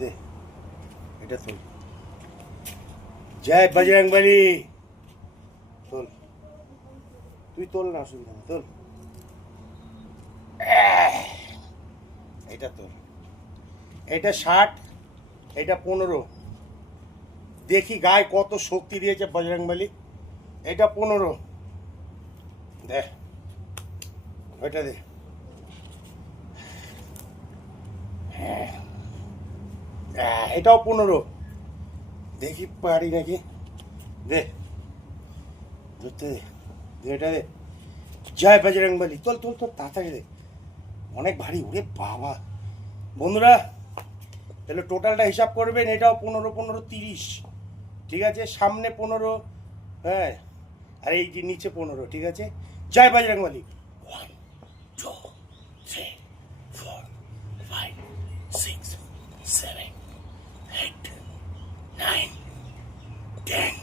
দে এটা তোল। জয় বজরংবলী। তোল, তুই তোল না, অসুবিধা নেই, তোল। এটা তোল। এটা 60, এটা 15। দেখি গায়ে কত শক্তি দিয়েছে বজরংবলী। এটা 15। দে ওইটা দে। এটাও 15। দেখি পারি নাকি। দে ধরতে দে, এটা দে। জয় বজরংবলী। তোল তোল তোল, তাড়াতাড়ি দে, অনেক ভারী। ওরে বাবা বন্ধুরা, তাহলে টোটালটা হিসাব করবেন। এটাও 15 15 30, ঠিক আছে। সামনে 15, হ্যাঁ, আর এই যে নিচে 15, ঠিক আছে। জয় বজরংবলী। 1 2 3 4 5 6 7 8 9 10।